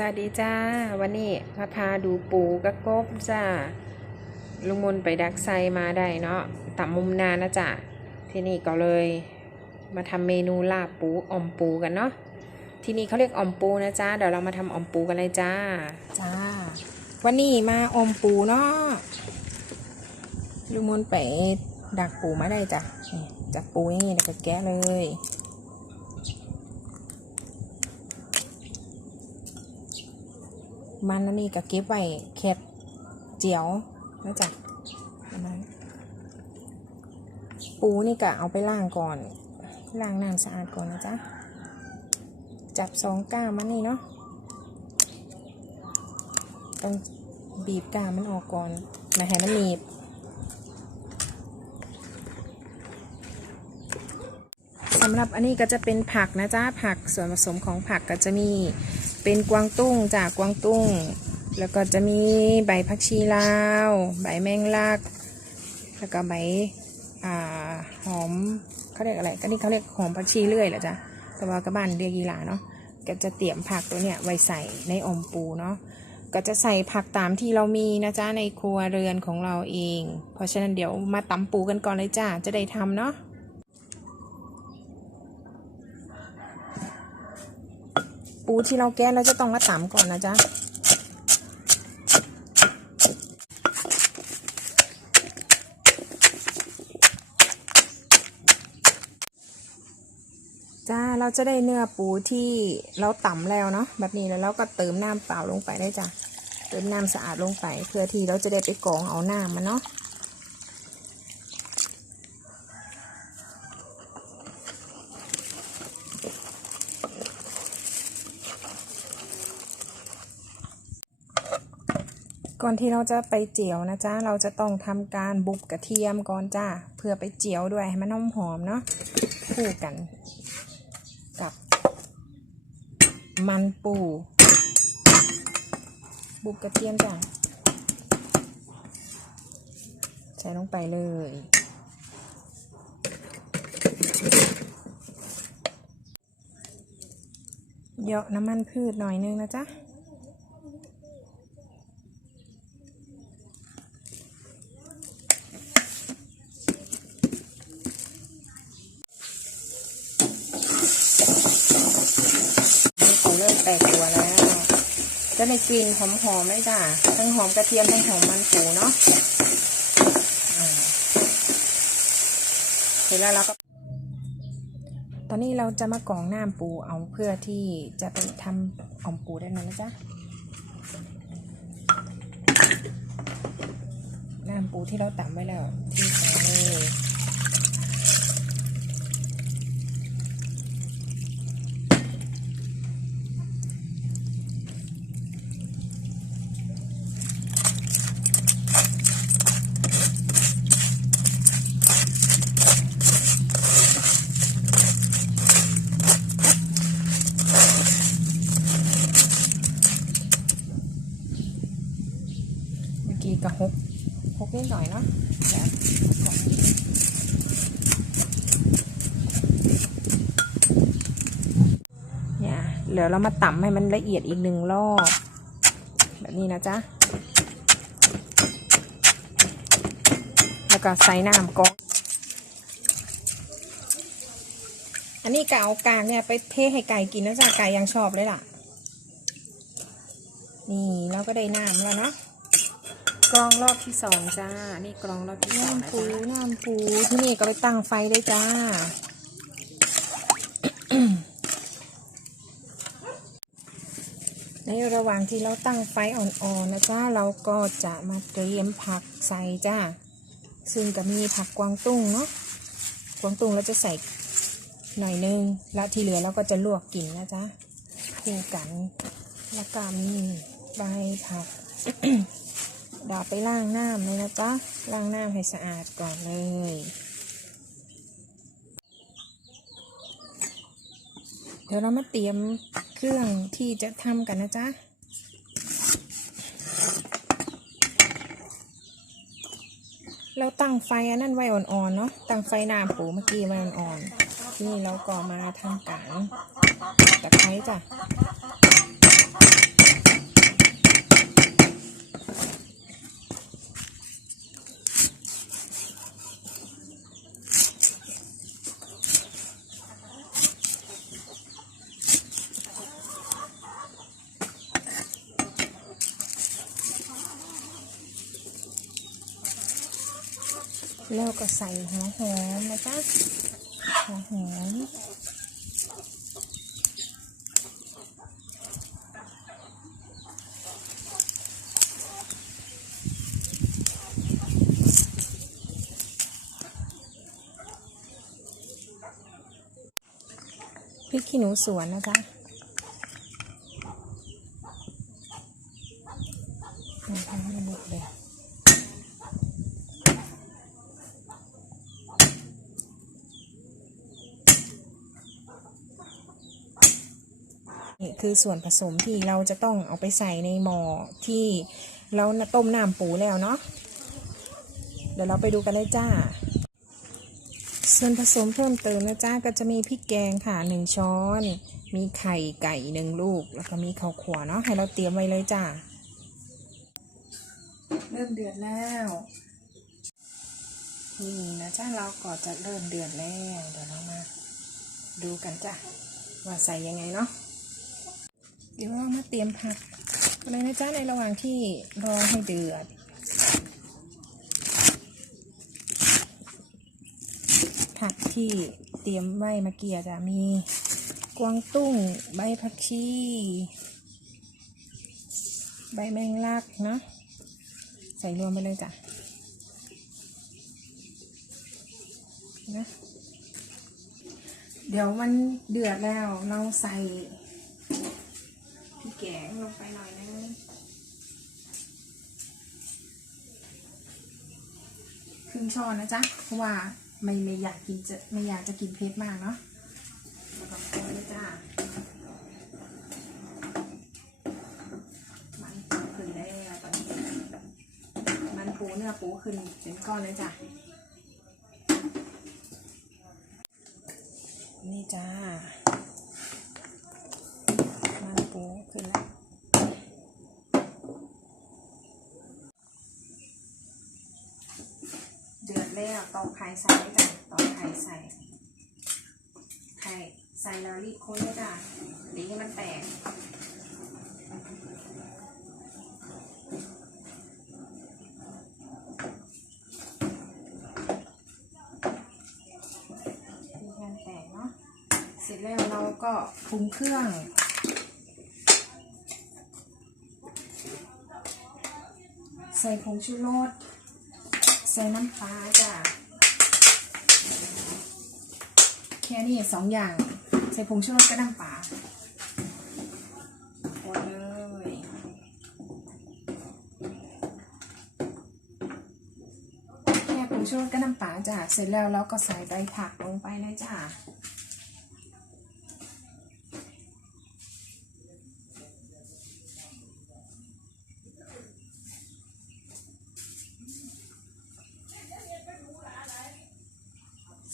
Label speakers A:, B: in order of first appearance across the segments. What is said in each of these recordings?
A: สวัสดีจ้า วันนี้มาพาดูปูกระกบจ้าลุงมนไปดักไซมาได้เนาะต่ำมุมนานะจ้ะที่นี่ก็เลย มาทำเมนูลาบปูอ่อมปูกันเนาะที่นี่เขาเรียกอ่อมปูนะจ้าเดี๋ยวเรามาทำอ่อมปูกันเลยจ้าจ้า วันนี้มาอ่อมปูเนาะลุงมนไปดักปูมาได้จ้ะนี่จับปูอย่างนี้แล้วก็แกะเลย มันอันนี่ก็เก็บไว้แคบเจียวนะจ๊ะประมาณปูนี่ก็เอาไปล้างก่อนล้างน้ำสะอาดก่อนนะจ๊ะ จับสองก้ามมันนี่เนาะต้องบีบก้ามมันออกก่อนมาให้มันหนีบสำหรับอันนี้ก็จะเป็นผักนะจ๊ะ ผักส่วนผสมของผักก็จะมี เป็นกวางตุ้งจากกวางตุ้ง แล้วก็จะมีใบผักชีลาว ใบแมงลัก แล้วก็ใบอหอมเขาเรียกอะไรก็นี่เขาเรียกหอมผักชีเลื่อยแหละจ๊ะแต่ว่ากระบานเรียกยีหลาเนาะก็จะเตรียมผักตัวเนี้ยไว้ใส่ในอมปูเนาะก็จะใส่ผักตามที่เรามีนะจ๊ะในครัวเรือนของเราเอง เพราะฉะนั้นเดี๋ยวมาตำปูกันก่อนเลยจ้าจะได้ทำเนาะ ปูที่เราแก้เราจะต้องมาตำก่อนนะจ๊ะจ้าเราจะได้เนื้อปูที่เราตำแล้วเนาะแบบนี้แล้วเราก็เติมน้ำเปล่าลงไปได้จ้ะเติมน้ำสะอาดลงไป เพื่อที่เราจะได้ไปกรองเอาน้ำมันเนาะ ก่อนที่เราจะไปเจียวนะจ๊ะ เราจะต้องทำการบุบกระเทียมก่อนจ้าเพื่อไปเจียวด้วยให้มันหอมเนาะคู่กัน กับ มันปู บุบกระเทียมจ้ะใส่ลงไปเลยเหยาะน้ำมันพืชหน่อยนึงนะจ๊ะ นี่ปูเริ่มแตกตัวแล้ว จะได้กลิ่นหอมๆเลยจ้ะทั้งหอมกระเทียมทั้งหอมมันปูเนาะเสร็จแล้วเราก็ ตอนนี้เราจะมากรองน้ำปูเอาเพื่อที่จะไปทำอ่อมปูได้เลยนะจ๊ะน้ำปูที่เราตำไว้แล้วที่ใส่เลย เมื่อกี้ก็หกหก น่อยเนาะเดี๋ยวก่อนเนี่ยเดี๋ยวเรามาตำให้มันละเอียดอีกหนึ่งรอบ แบบนี้นะจ๊ะ แล้วก็ใส่น้ำกองอันนี้กะเอากากเนี่ยไปเทให้ไก่กินนะจ๊ะไก่ยังชอบเลยล่ะ นี่เราก็ได้น้ำแล้วเนาะ กรองรอบที่สองจ้า นี่กรองรอบที่สองนะ
B: น้ำปู
A: จ๊ะ
B: น้ำปู
A: ที่นี่ก็ไปตั้งไฟได้จ้า ในระหว่างที่เราตั้งไฟอ่อนๆนะจ้าเราก็จะมาเตรียมผักใส่จ้า ซึ่งก็มีผักกวางตุ้งเนาะ กวางตุ้งเราจะใส่หน่อยนึง แล้วที่เหลือเราก็จะลวกกินนะจ๊ะคู่กัน แล้วก็มีใบผัก ดาไปล้างน้ำเลยนะจ๊ะล้างน้ำให้สะอาดก่อนเลย เดี๋ยวเรามาเตรียมเครื่องที่จะทำกันนะจ๊ะเราตั้งไฟอันนั้นไว้อ่อนๆเนาะตั้งไฟน้ำปูเมื่อกี้ไว้อ่อนๆที่นี่เราก็มาทำการตะไคร้จ้ะ แล้วก็ใส่หัวหอมนะจ๊ะหัวหอมพริกขี้หนูสวนนะจ๊ะมันทำให้หมดเลย นี่ คือส่วนผสมที่เราจะต้องเอาไปใส่ในหม้อที่เราต้มน้ำปูแล้วเนาะเดี๋ยวเราไปดูกันเลยจ้า ส่วนผสมเพิ่มเติมนะจ้าก็จะมีพริกแกงค่ะหนึ่งช้อน มีไข่ไก่หนึ่งลูก แล้วก็มีข้าวขัวเนาะให้เราเตรียมไว้เลยจ้า เริ่มเดือดแล้วนี่นะจ้าเราก็จะเริ่มเดือดแล้วเดี๋ยวเรามาดูกันจ้ะว่าใส่ยังไงเนาะ เดี๋ยวเรามาเตรียมผักกันเลยนะจ้าในระหว่างที่รอให้เดือด ผักที่เตรียมไว้เมื่อกี้จะมีกวางตุ้งใบผักชีใบแมงลักเนาะใส่รวมไปเลยจ้ะนะเดี๋ยวมันเดือดแล้วเราใส่ งลงไปหน่อยนึงครึ่งช้อนนะจ๊ะเพราะว่าไม่ไม่อยากกินจะไม่อยากจะกินเผ็ดมากเนาะแล้วก็คนเลยจ้ามันปูขึ้นได้แล้วตอนนี้มันปูเนื้อปูขึ้นเป็นก้อนเลยจ้ะนี่จ้า มันปูขึ้นแล้วเดือดแล้วตอกไข่ใส่จ้ะตอกไข่ใส่ ไข่ใส่แล้วรีบคนเลยจ้ะดีให้มันแตกมีการแตกเนาะเสร็จแล้วเราก็ปรุงเครื่อง ใส่ผงชูรส ใส่น้ำปลาจ้ะ แค่นี้สองอย่าง ใส่ผงชูรสกับน้ำปลาคนเลยแค่ผงชูรสกับน้ำปลาจ้ะ เสร็จแล้วเราก็ใส่ใบผักลงไปเลยจ้ะ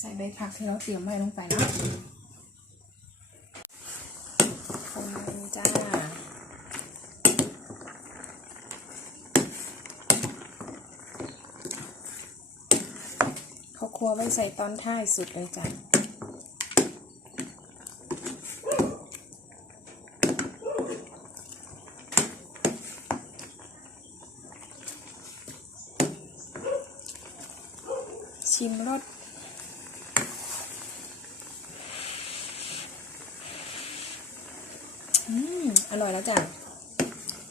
A: ส่ใบผักที่เราเตรียมไว้ลงไปนะคนเลยจ้า เขาครัวไว้ใส่ตอนท้ายสุดเลยจ้ะชิมรส อืม อร่อยแล้วจ้ะ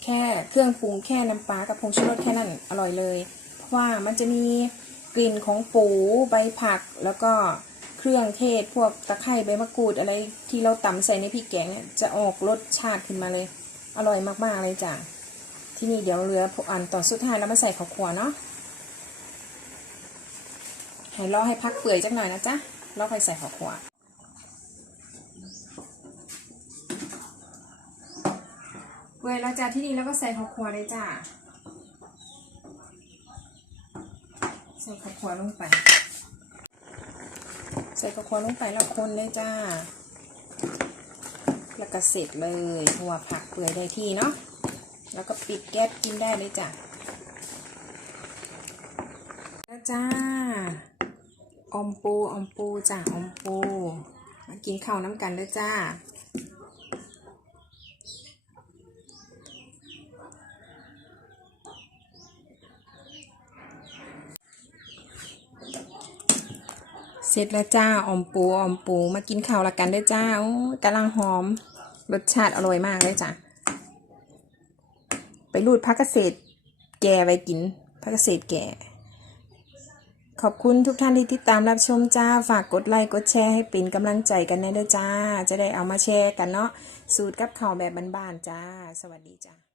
A: แค่เครื่องปรุงแค่น้ำปลากับผงชูรสแค่นั้นอร่อยเลย เพราะว่ามันจะมีกลิ่นของปูใบผักแล้วก็เครื่องเทศพวกตะไคร้ใบมะกรูดอะไรที่เราตำใส่ในพริกแกงเนี่ยจะออกรสชาติขึ้นมาเลย อร่อยมากๆเลยจ้ะ ที่นี่เดี๋ยวเหลือพกอันต่อนสุดท้ายเรามาใส่ข้าวคั่วเนาะให้รอให้พักเปื่อยจักหน่อยนะจ๊ะแล้วค่อยใส่ข้าวคั่ว เปื่อยแล้วจ้ะที่นี่แล้วก็ใส่ข้าวคั่วเลยจ้ะใส่ข้าวคั่วลงไป ใส่ข้าวคั่วลงไปแล้วคนเลยจ้าแล้วก็เสร็จเลยเพราะว่าผักเปื่อยได้ที่เนาะแล้วก็ปิดแก๊สกินได้เลยจ้ะแล้วจ้าอมปูอมปูจ้ะออมปูมากินข้าวน้ำกันเลยจ้า เสร็จแล้วจ้าออมปูออมปูมากินข้าวละกันเด้วยจ้าโอ้กำลังหอม รสชาติอร่อยมากเลยจ้ะไปรูดพักเกษตรแก่ไว้กินพักเกษตรแก่ ขอบคุณทุกท่านที่ติดตามรับชมจ้า ฝากกดไลค์กดแชร์ให้เป็นกำลังใจกันแน่ด้อจ้า จะได้เอามาแชร์กันเนาะสูตรกับข้าวแบบบ้านๆจ้า สวัสดีจ้า